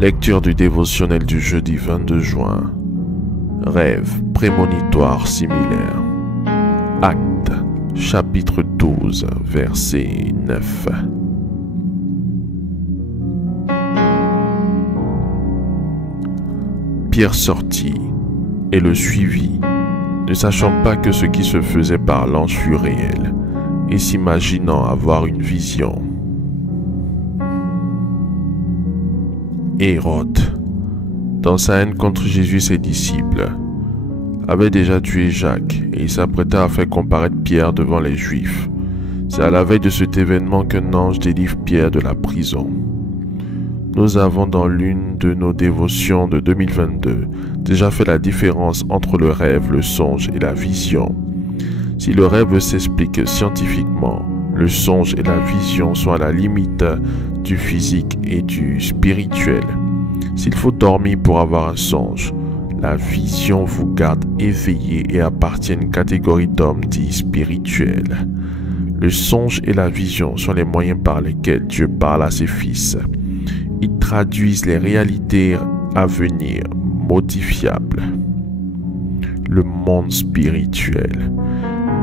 Lecture du dévotionnel du jeudi 22 juin. Rêve prémonitoire similaire. Actes, chapitre 12, verset 9. Pierre sortit et le suivit, ne sachant pas que ce qui se faisait par l'ange fut réel, et s'imaginant avoir une vision. Hérode, dans sa haine contre Jésus et ses disciples, avait déjà tué Jacques et il s'apprêtait à faire comparaître Pierre devant les Juifs. C'est à la veille de cet événement qu'un ange délivre Pierre de la prison. Nous avons dans l'une de nos dévotions de 2022 déjà fait la différence entre le rêve, le songe et la vision. Si le rêve s'explique scientifiquement, le songe et la vision sont à la limite du physique et du spirituel. S'il faut dormir pour avoir un songe, la vision vous garde éveillé et appartient à une catégorie d'hommes dits spirituels. Le songe et la vision sont les moyens par lesquels Dieu parle à ses fils. Ils traduisent les réalités à venir modifiables. Le monde spirituel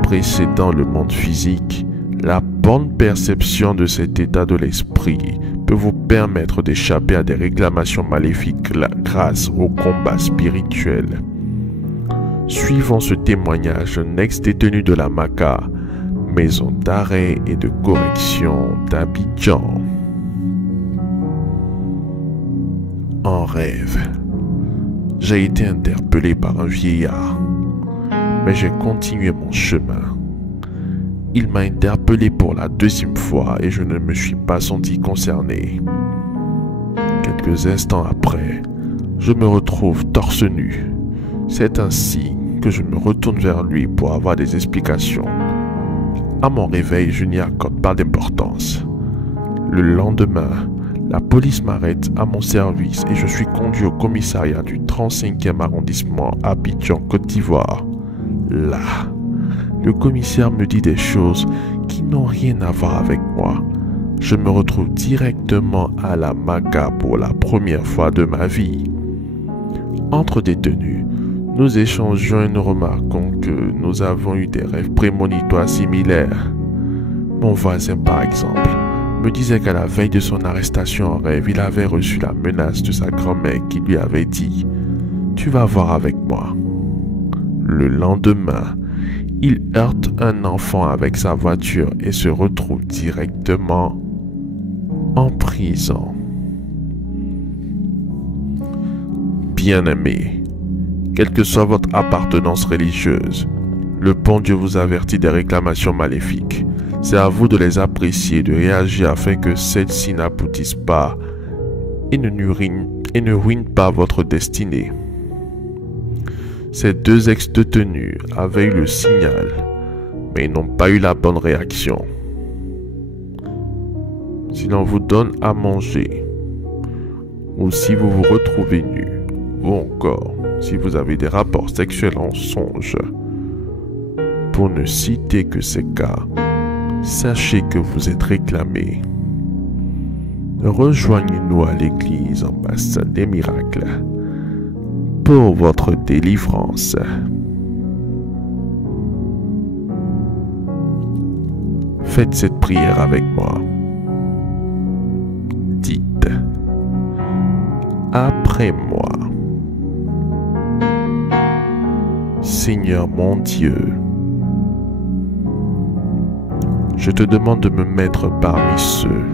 précédant le monde physique, la bonne perception de cet état de l'esprit peut vous permettre d'échapper à des réclamations maléfiques grâce au combat spirituel. Suivant ce témoignage, un ex-détenu de la MACA, maison d'arrêt et de correction d'Abidjan. En rêve, j'ai été interpellé par un vieillard, mais j'ai continué mon chemin. Il m'a interpellé pour la deuxième fois et je ne me suis pas senti concerné. Quelques instants après, je me retrouve torse nu. C'est ainsi que je me retourne vers lui pour avoir des explications. À mon réveil, je n'y accorde pas d'importance. Le lendemain, la police m'arrête à mon service et je suis conduit au commissariat du 35e arrondissement à Abidjan, Côte d'Ivoire. Là, le commissaire me dit des choses qui n'ont rien à voir avec moi. Je me retrouve directement à la MACA pour la première fois de ma vie. Entre détenus, nous échangeons et nous remarquons que nous avons eu des rêves prémonitoires similaires. Mon voisin, par exemple, me disait qu'à la veille de son arrestation en rêve, il avait reçu la menace de sa grand-mère qui lui avait dit « Tu vas voir avec moi ». Le lendemain, il heurte un enfant avec sa voiture et se retrouve directement en prison. Bien-aimés, quelle que soit votre appartenance religieuse, le bon Dieu vous avertit des réclamations maléfiques. C'est à vous de les apprécier, de réagir afin que celles-ci n'aboutissent pas et ne ruinent pas votre destinée. Ces deux ex-détenus avaient eu le signal, mais ils n'ont pas eu la bonne réaction. Si l'on vous donne à manger, ou si vous vous retrouvez nu, ou encore si vous avez des rapports sexuels en songe, pour ne citer que ces cas, sachez que vous êtes réclamés. Rejoignez-nous à l'église Ambassade des Miracles pour votre délivrance. Faites cette prière avec moi. Dites après moi. Seigneur mon Dieu, je te demande de me mettre parmi ceux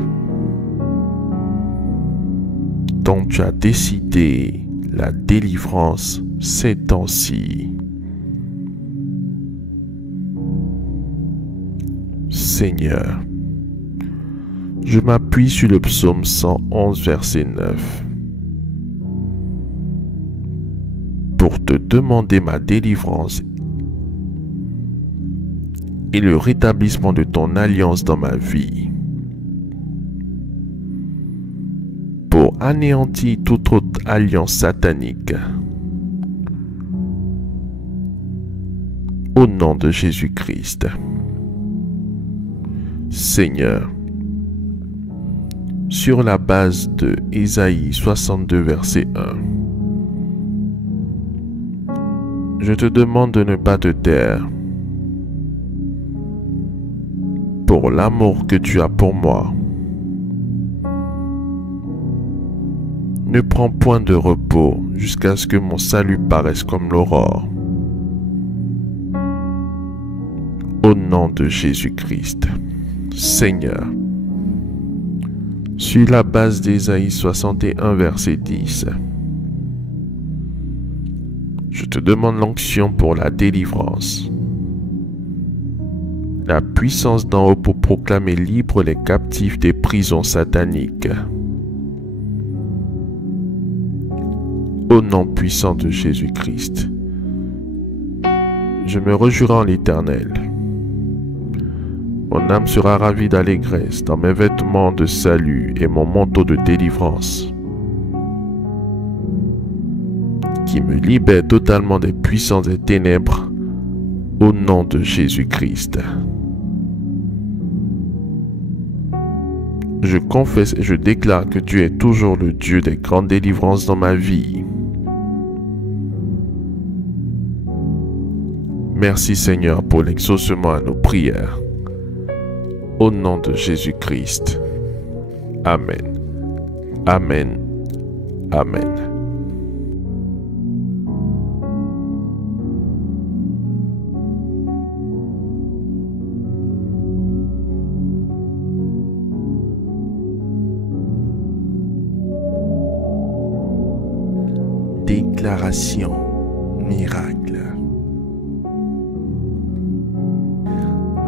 dont tu as décidé la délivrance ces temps-ci. Seigneur, je m'appuie sur le psaume 111, verset 9, pour te demander ma délivrance et le rétablissement de ton alliance dans ma vie, pour anéantir toute autre alliance satanique. Au nom de Jésus-Christ. Seigneur, sur la base de Ésaïe 62, verset 1. Je te demande de ne pas te taire. Pour l'amour que tu as pour moi, ne prends point de repos jusqu'à ce que mon salut paraisse comme l'aurore. Au nom de Jésus-Christ, Seigneur, sur la base d'Ésaïe 61, verset 10, je te demande l'onction pour la délivrance, la puissance d'en haut pour proclamer libres les captifs des prisons sataniques. Au nom puissant de Jésus-Christ, je me réjouirai en l'Éternel. Mon âme sera ravie d'allégresse dans mes vêtements de salut et mon manteau de délivrance, qui me libère totalement des puissances des ténèbres, au nom de Jésus-Christ. Je confesse et je déclare que Dieu est toujours le Dieu des grandes délivrances dans ma vie. Merci Seigneur pour l'exaucement à nos prières. Au nom de Jésus-Christ. Amen. Amen. Amen. Déclaration miracle.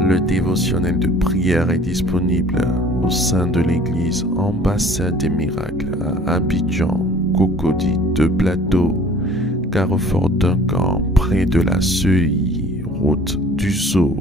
Le dévotionnel de prière est disponible au sein de l'église Ambassade des Miracles à Abidjan, Cocody, de Plateau, Carrefour Duncan, près de la Seuilly, route du Zoo.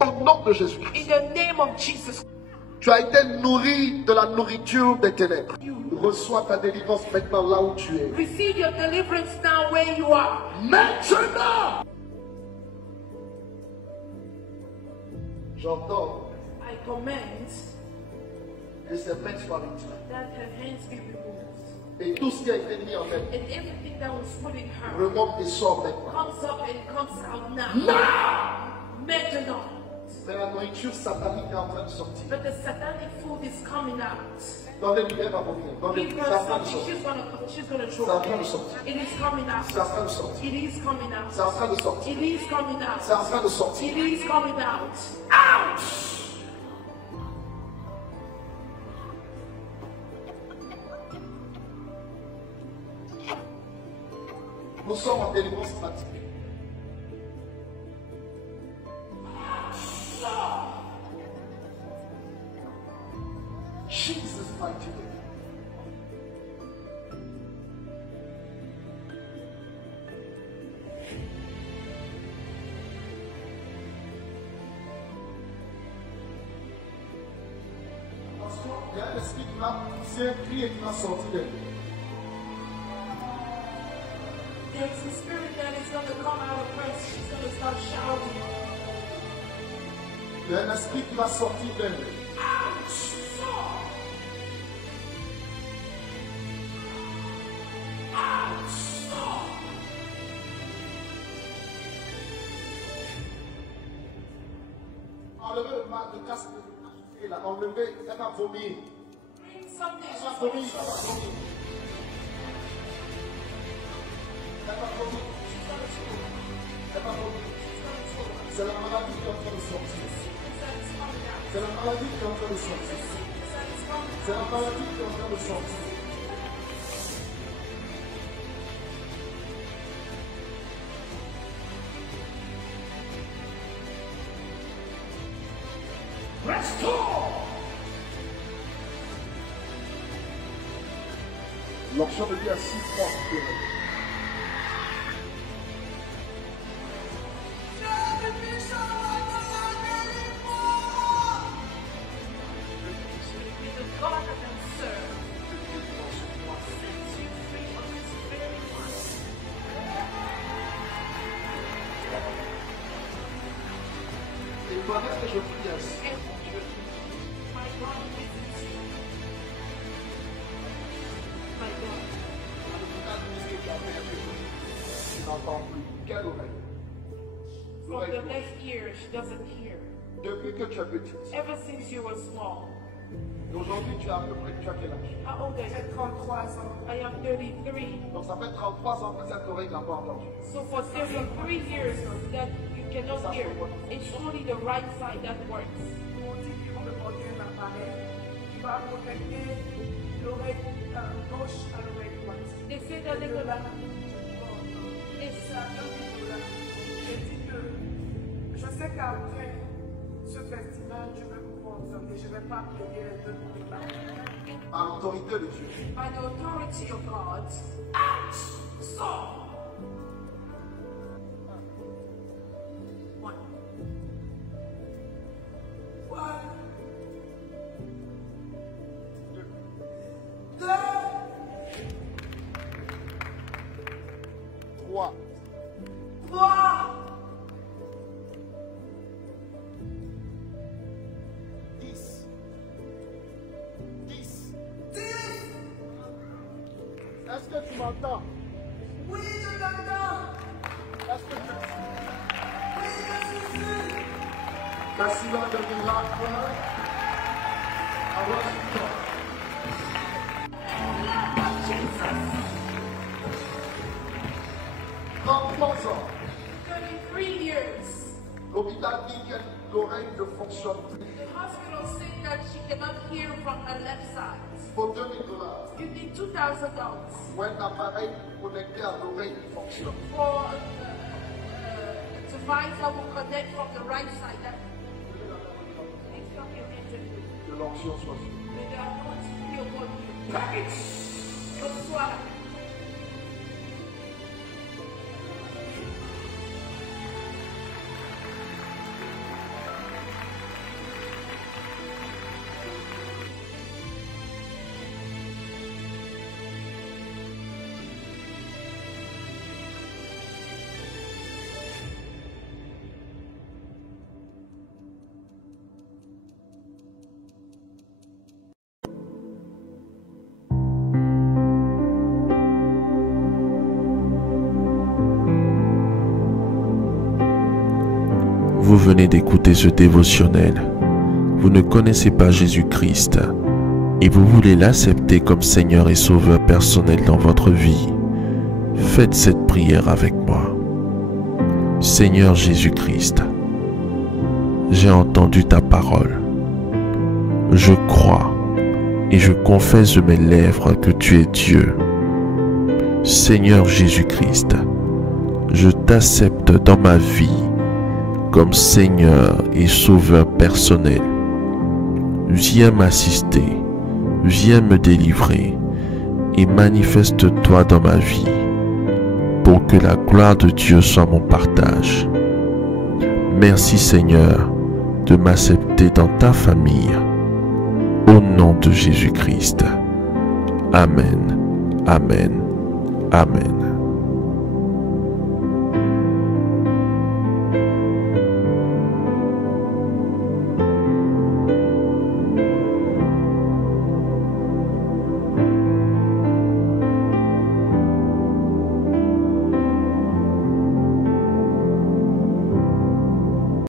Au nom de Jésus-Christ. In the name of Jesus. Tu as été nourri de la nourriture des ténèbres. Reçois ta délivrance maintenant là où tu es. Receive your deliverance now where you are. Maintenant. J'entends I command que ces mains soient retirées. that her hands be removed. Et tout ce qui a été mis en elle And everything that was put in her remonte et sort maintenant. comes up and comes out now. Now. Maintenant. Mais la nourriture satanique est en train de sortir. But the satanic food is coming out. Donnez-lui, elle va revenir. Give Donnez-lui. her C'est en train de something. sortir. She's gonna C'est en train de choke. sortir. It is coming out. C'est en train de sortir. It is coming out. C'est en train de sortir. It is coming out. C'est en train de sortir. It is coming out. Nous sommes en délivrance pratique. Jesus mighty name. Parce qu'il y a un esprit qui m'a poussé un cri et qui m'a sorti de lui. There's a spirit that is going to come out of her. She's going to start shouting. Il y a un esprit qui m'a sorti d'elle. Enlevez le mal de casque et là, enlevez, elle va vomir. Bring something. Elle va vomir, elle va vomir. Elle va vomir. Elle va vomir. C'est la maladie qui est en train de sortir. C'est la maladie qui est en train de sortir. C'est la maladie qui est en train de sortir. L'onction de Dieu a 6 fois. May the God that I serve set you free of this very one. Et pendant que je prie ainsi, And my God visits you. My God. tu n'entends plus. Quelle oreille? From the left ear, she doesn't hear. Depuis que tu es petite, Ever since you were small. aujourd'hui tu as à peu près, tu as quel âge? How old are you? 33 ans. I am 33. Donc ça fait 33 ans que cette oreille n'a pas entendu. So for 33 years that you cannot hear, it's only the right side that works. On dit qu'on peut porter un appareil qui va connecter l'oreille gauche à l'oreille droite. They say that they're gonna. Et ça, je dis que je sais qu'après ce festival, je vais vous consommer. Je ne vais pas payer les deux pour là. À l'autorité de Dieu, By the authority of God, out! So! One. Trois. Dix. Est-ce que tu m'entends? Oui, je t'entends. Est-ce que tu Festival de miracle. Alors, Jesus! 33 ans. 33 years. L'hôpital dit que l'oreille ne fonctionne plus. The hospital said that she cannot hear from her left side. Il faut $2000 You need $2,000 pour un appareil connecté à l'oreille qui fonctionne. for a device that will connect from the right side. That it's documented. Que l'onction soit sûre. May the anointing be upon you. Package! Bonsoir. Vous venez d'écouter ce dévotionnel. Vous ne connaissez pas Jésus-Christ et vous voulez l'accepter comme Seigneur et Sauveur personnel dans votre vie. Faites cette prière avec moi. Seigneur Jésus-Christ, j'ai entendu ta parole. Je crois et je confesse de mes lèvres que tu es Dieu. Seigneur Jésus-Christ, je t'accepte dans ma vie comme Seigneur et Sauveur personnel. Viens m'assister, viens me délivrer et manifeste-toi dans ma vie pour que la gloire de Dieu soit mon partage. Merci Seigneur de m'accepter dans ta famille. Au nom de Jésus-Christ. Amen. Amen. Amen.